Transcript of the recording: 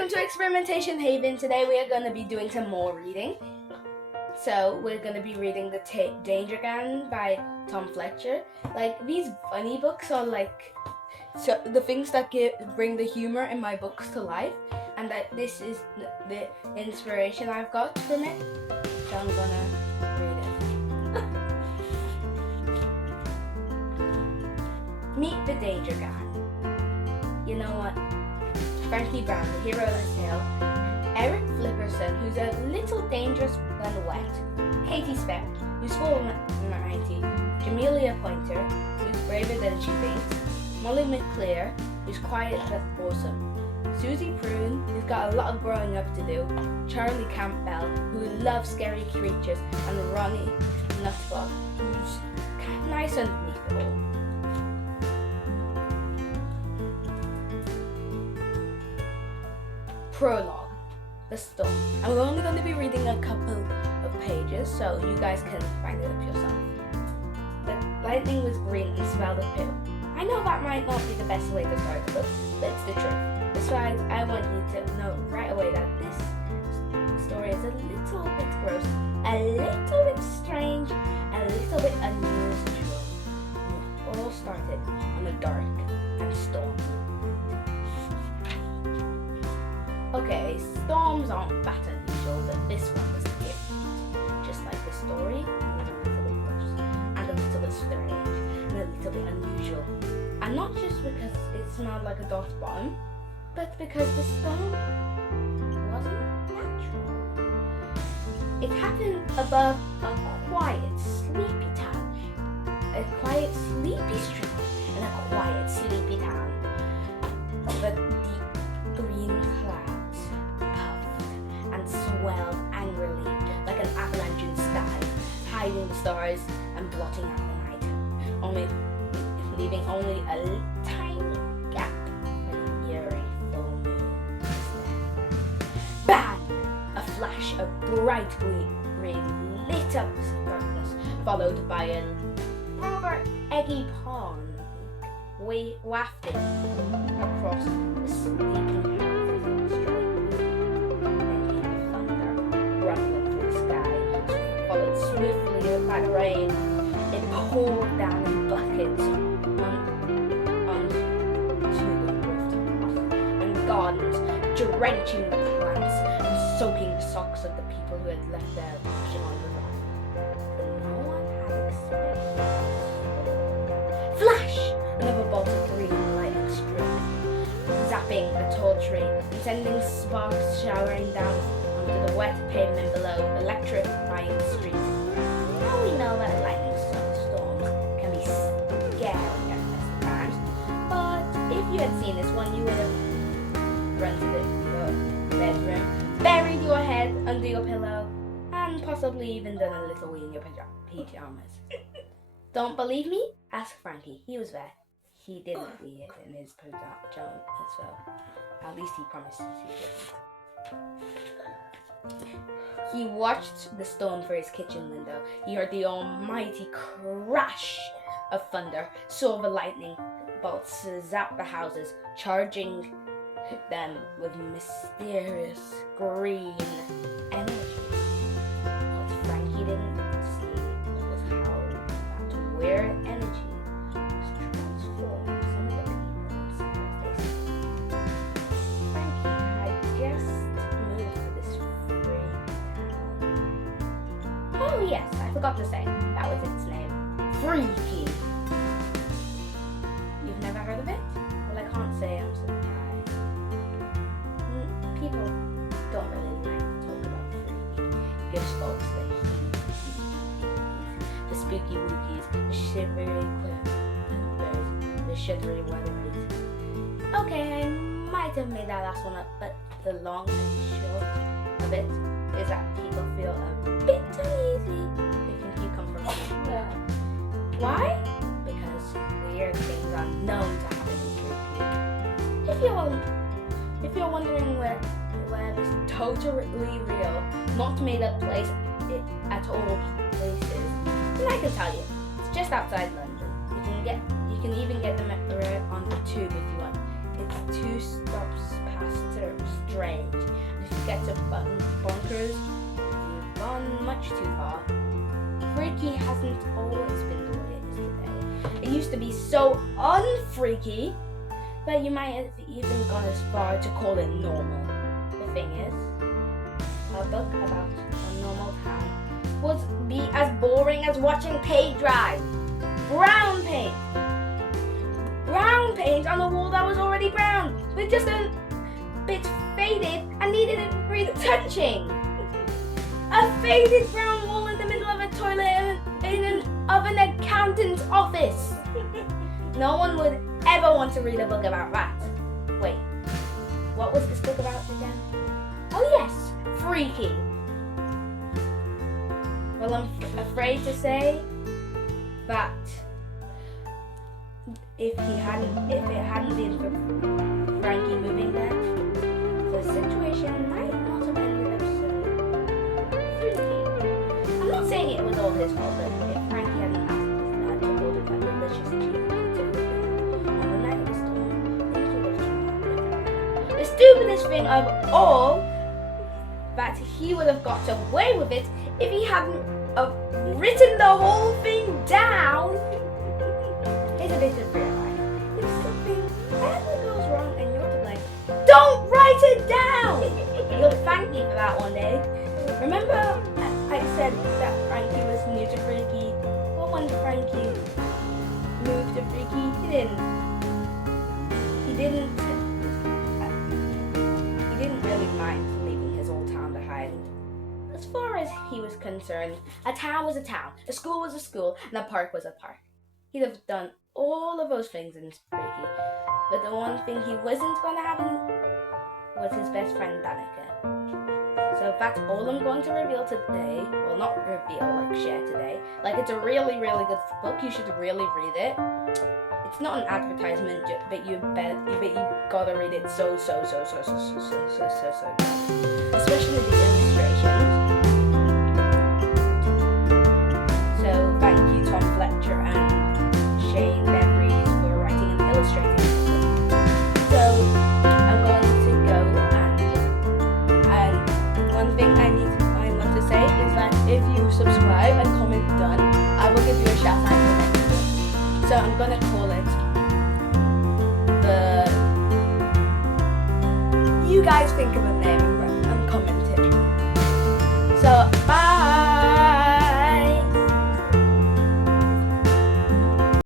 Welcome to Experimentation Haven. Today we are going to be doing some more reading. So we're going to be reading The Danger Gang by Tom Fletcher. Like, these funny books are like the things that bring the humor in my books to life, and that this is the inspiration I've got from it. So I'm going to read it. Meet the Danger Gang. You know what? Frankie Brown, the hero of the tale, Eric Flipperson, who's a little dangerous when wet, Katie Speck, who's full of 90, Jamelia Pointer, who's braver than she thinks, Molly McClear, who's quiet but awesome, Susie Prune, who's got a lot of growing up to do, Charlie Campbell, who loves scary creatures, and Ronnie Nutbog, who's nice underneath it all. Prologue, The Storm. I'm only going to be reading a couple of pages, so you guys can find it up yourself. The lightning was green and smelled of poo. I know that might not be the best way to start the book, but it's the truth. Besides, I want you to know right away that this story is a little bit gross, a little bit strange, and a little bit unusual. It all started on a dark and stormy. Okay, storms aren't that unusual, but this one was different. Just like the story, it was a little bit worse, and a little bit strange, and a little bit unusual. And not just because it smelled like a dog's bottom, but because the storm wasn't natural. It happened above a quiet, sleepy town, a quiet, sleepy street, and a quiet, sleepy town. But deep green clouds puffed and swelled angrily like an avalanche in the sky, hiding the stars and blotting out the night, leaving only a tiny gap for the eerie full moon. Bang! A flash of bright green lit up the darkness, followed by a rather eggy pond wafted across the sleeping houses in the street. Then came thunder rumbling through the sky, followed swiftly by rain. It poured down in buckets onto the rooftops and gardens, drenching the plants and soaking the socks of the people who had left their washing on the ground. But no one had expected this. Flash! Another bolt of green lightning struck, zapping a tall tree and sending sparks showering down onto the wet pavement below, electrifying the street. Now we know that lightning storms can be scary at best times, but if you had seen this one, you would have run to your bedroom, buried your head under your pillow, and possibly even done a little wee in your pajamas. Don't believe me? Ask Frankie. He was there. He didn't see it in his pajamas, so at least he promises he didn't. He watched the storm through his kitchen window. He heard the almighty crash of thunder, saw the lightning bolts zap the houses, charging them with mysterious green energy. What Frankie didn't see was how that weird energy Oh yes, I forgot to say, that was its name. Freaky. You've never heard of it? Well, I can't say I'm surprised. People don't really like to talk about freaky. Gives folks the spooky wookies, the shivery quivers, the shivery weatheries. Okay, I might have made that last one up, but the long and short of it is that people feel a bit uneasy if you come from here. Why? Because weird things are known to happen in creepy. If you're wondering where this totally real, not made up place at all places, then I can tell you. It's just outside London. You can even get the metro on the tube if you want. it's 2 stops past Strange. And if you get to Bonkers, you've gone much too far. Freaky hasn't always been the way it is today. It used to be so unfreaky that you might have even gone as far to call it normal. The thing is, a book about a normal town would be as boring as watching paint dry. Brown paint! Brown paint on a wall that was already brown, but just a bit faded and needed retouching. A faded brown wall in the middle of a toilet of an accountant's office. No one would ever want to read a book about that. Wait, what was this book about again? Oh yes, Freaky. Well, I'm afraid to say that if it hadn't been for Frankie moving there, the situation might not have ended up so freaky. I'm not saying it was all his fault, but if Frankie hadn't asked his dad to order that delicious cheese on the night of the storm, things would have turned out. The stupidest thing of all, that he would have got away with it if he hadn't written the whole thing down. It's a bit of real life. If something ever goes wrong and you're to blame, don't write it down! You'll thank me for that one day. Remember I said that Frankie was new to Freaky? Well, when Frankie moved to Freaky, he didn't really mind leaving his old town behind. As far as he was concerned, a town was a town, a school was a school, and a park was a park. He'd have done all of those things in Freaky, but the one thing he wasn't going to have was his best friend Danica. So that's all I'm going to reveal today. Well, not reveal, like share today. Like, it's a really, really good book. You should really read it. It's not an advertisement, but you gotta read it so good. Especially the illustrations. So thank you, Tom Fletcher and Shane Beveridge, for writing and illustrating this book. So I'm going to go, and one thing I want to say is that if you subscribe and comment done, I will give you a shout out in the next one. So I'm gonna call it you guys think of a name and comment it. So bye.